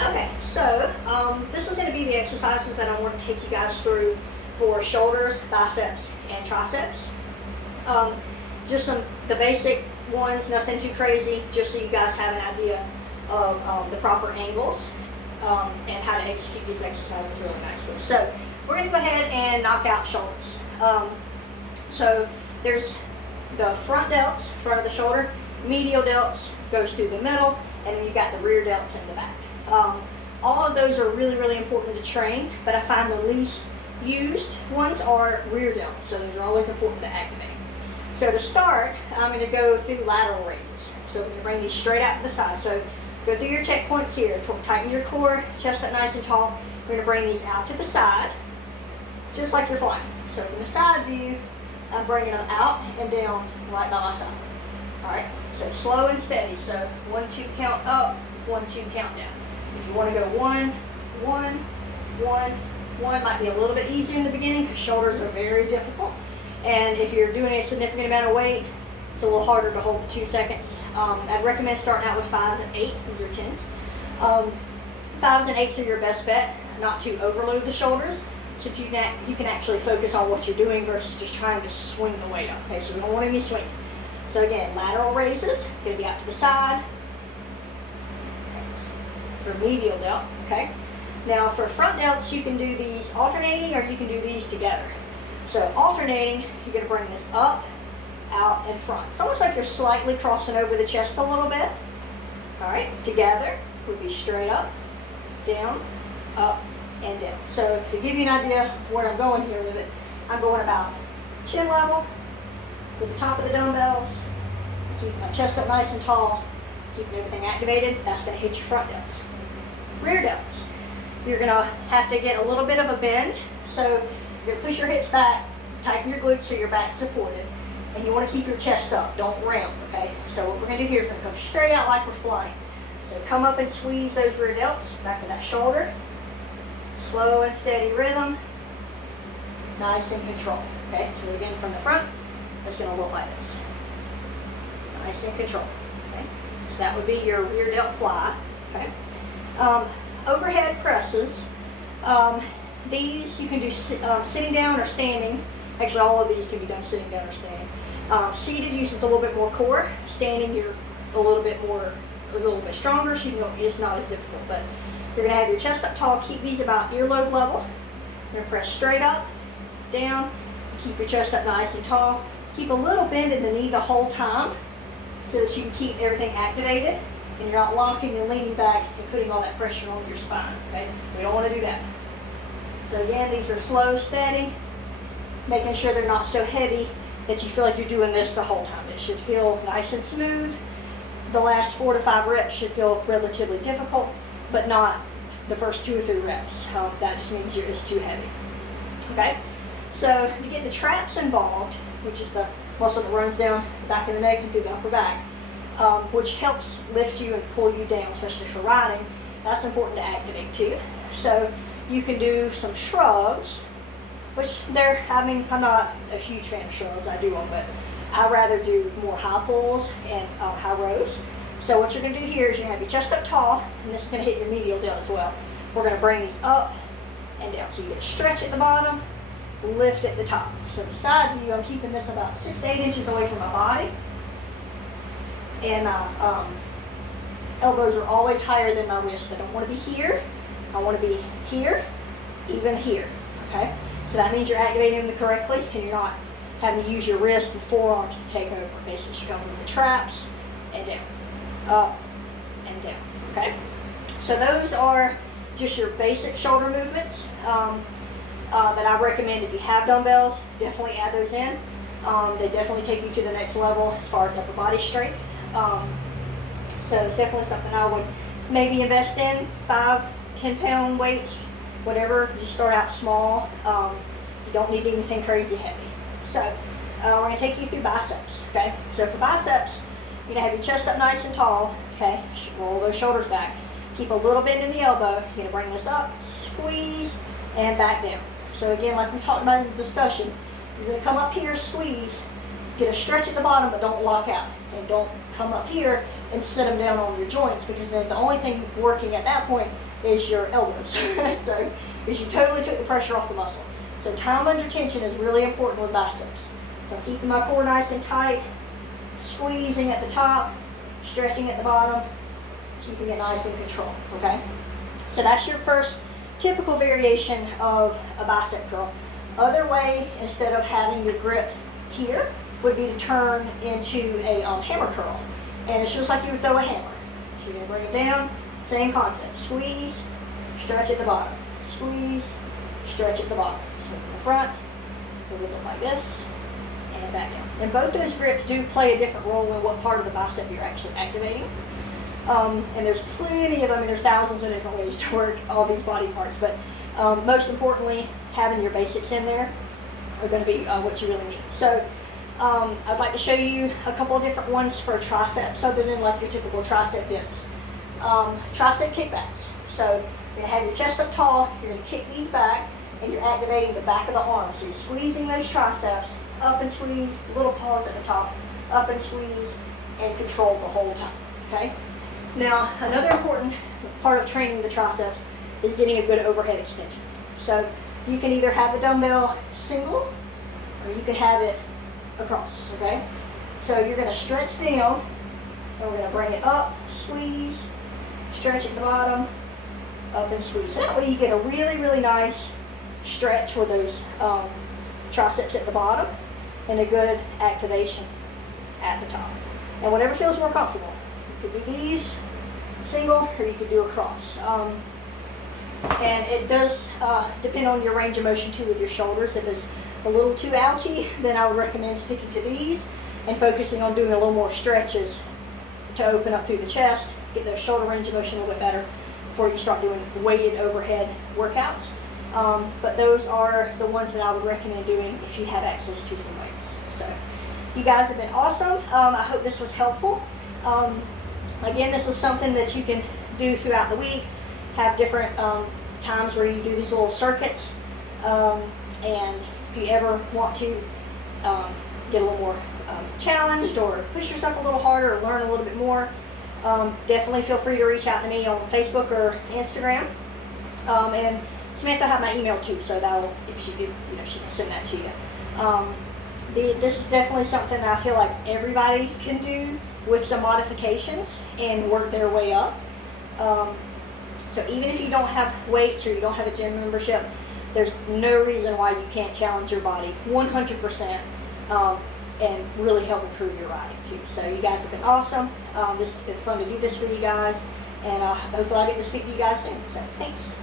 Okay, so this is going to be the exercises that I want to take you guys through for shoulders, biceps, and triceps. Just the basic ones, nothing too crazy, just so you guys have an idea of the proper angles and how to execute these exercises really nicely. So we're going to go ahead and knock out shoulders. So there's the front delts, front of the shoulder, medial delts goes through the middle, and then you've got the rear delts in the back. All of those are really, really important to train, but I find the least used ones are rear delts, so those are always important to activate. So to start, I'm going to go through lateral raises. So we're going to bring these straight out to the side. So go through your checkpoints here. Tighten your core, chest up nice and tall. We're going to bring these out to the side, just like you're flying. So from the side view, I'm bringing them out and down right by my side. All right, so slow and steady. So 1, 2 count up, 1, 2 count down. If you want to go 1, 1, 1, 1, might be a little bit easier in the beginning because shoulders are very difficult. And if you're doing a significant amount of weight, it's a little harder to hold the 2 seconds. I'd recommend starting out with 5s and 8s. These are 10s. 5s and 8s are your best bet, not to overload the shoulders, so that you can actually focus on what you're doing versus just trying to swing the weight up. Okay, so we don't want any swinging. So again, lateral raises, going to be out to the side. For medial delt, okay? Now for front delts, you can do these alternating or you can do these together. So alternating, you're going to bring this up, out, and front. It's almost like you're slightly crossing over the chest a little bit. All right, together would be straight up, down, up, and down. So to give you an idea of where I'm going here with it, I'm going about chin level with the top of the dumbbells, keeping my chest up nice and tall, keeping everything activated. That's going to hit your front delts. Rear delts, you're going to have to get a little bit of a bend. So you're going to push your hips back, tighten your glutes so your back's supported, and you want to keep your chest up. Don't round, okay? So what we're going to do here is we're going to come straight out like we're flying. So come up and squeeze those rear delts, back of that shoulder. Slow and steady rhythm, nice and controlled. Okay, so again from the front, it's going to look like this. Nice and controlled. Okay, so that would be your rear delt fly. Okay. Overhead presses, these you can do sitting down or standing. Actually, all of these can be done sitting down or standing. Seated uses a little bit more core. Standing, you're a little bit stronger, so it's not as difficult. But you're going to have your chest up tall. Keep these about earlobe level. You're going to press straight up, down. Keep your chest up nice and tall. Keep a little bend in the knee the whole time so that you can keep everything activated. And you're not locking and leaning back and putting all that pressure on your spine, okay? We don't want to do that. So again, these are slow, steady, making sure they're not so heavy that you feel like you're doing this the whole time. It should feel nice and smooth. The last 4 to 5 reps should feel relatively difficult, but not the first 2 or 3 reps. That just means it's too heavy, okay? So to get the traps involved, which is the muscle that runs down the back of the neck and through the upper back, which helps lift you and pull you down, especially for riding. That's important to activate too. So you can do some shrugs, which I'm not a huge fan of shrugs. I do them, but I rather do more high pulls and high rows. So what you're going to do here is you're going to have your chest up tall, and this is going to hit your medial delt as well. We're going to bring these up and down. So you get a stretch at the bottom, lift at the top. So the side view, I'm keeping this about 6 to 8 inches away from my body. And my elbows are always higher than my wrists. I don't want to be here. I want to be here, even here, okay? So that means you're activating them correctly and you're not having to use your wrists and forearms to take over. Okay, so you come from the traps and down, up and down, okay? So those are just your basic shoulder movements that I recommend. If you have dumbbells, definitely add those in. They definitely take you to the next level as far as upper body strength. So it's definitely something I would maybe invest in. 5-10 pound weights, whatever. Just start out small. You don't need anything crazy heavy. So we're going to take you through biceps. Okay. So for biceps, you're going to have your chest up nice and tall. Okay. Roll those shoulders back. Keep a little bend in the elbow. You're going to bring this up, squeeze, and back down. So again, like we talked about in the discussion, you're going to come up here, squeeze, get a stretch at the bottom, but don't lock out. And don't come up here and sit them down on your joints, because then the only thing working at that point is your elbows. So, because you totally took the pressure off the muscle. So time under tension is really important with biceps. So I'm keeping my core nice and tight, squeezing at the top, stretching at the bottom, keeping it nice and controlled, okay? So that's your first typical variation of a bicep curl. Other way, instead of having your grip here, would be to turn into a hammer curl. And it's just like you would throw a hammer. So you're gonna bring it down, same concept. Squeeze, stretch at the bottom. Squeeze, stretch at the bottom. So in the front, it would look like this, and back down. And both those grips do play a different role in what part of the bicep you're actually activating. And there's plenty of, I mean, there's thousands of different ways to work all these body parts, but most importantly, having your basics in there are going to be what you really need. So I'd like to show you a couple of different ones for triceps, other than like your typical tricep dips. Tricep kickbacks. So you're going to have your chest up tall, you're going to kick these back, and you're activating the back of the arm. So you're squeezing those triceps, up and squeeze, little pause at the top, up and squeeze, and control the whole time, okay? Now, another important part of training the triceps is getting a good overhead extension. So you can either have the dumbbell single, or you can have it across, okay? So you're going to stretch down, and we're going to bring it up, squeeze, stretch at the bottom, up and squeeze. So that way you get a really, really nice stretch with those triceps at the bottom, and a good activation at the top. And whatever feels more comfortable. You could do these single, or you could do a cross. And it does depend on your range of motion too with your shoulders. If it's a little too ouchy, then I would recommend sticking to these and focusing on doing a little more stretches to open up through the chest, get their shoulder range of motion a little bit better before you start doing weighted overhead workouts. But those are the ones that I would recommend doing if you have access to some weights. So you guys have been awesome. I hope this was helpful. Again, this is something that you can do throughout the week. Have different times where you do these little circuits. And if you ever want to get a little more challenged, or push yourself a little harder, or learn a little bit more, definitely feel free to reach out to me on Facebook or Instagram. And Samantha have my email too, so that'll, if she can send that to you. This is definitely something that I feel like everybody can do with some modifications and work their way up. So even if you don't have weights, or you don't have a gym membership, there's no reason why you can't challenge your body 100% and really help improve your riding too. So you guys have been awesome. This has been fun to do this for you guys, and hopefully I get to speak to you guys soon. So thanks.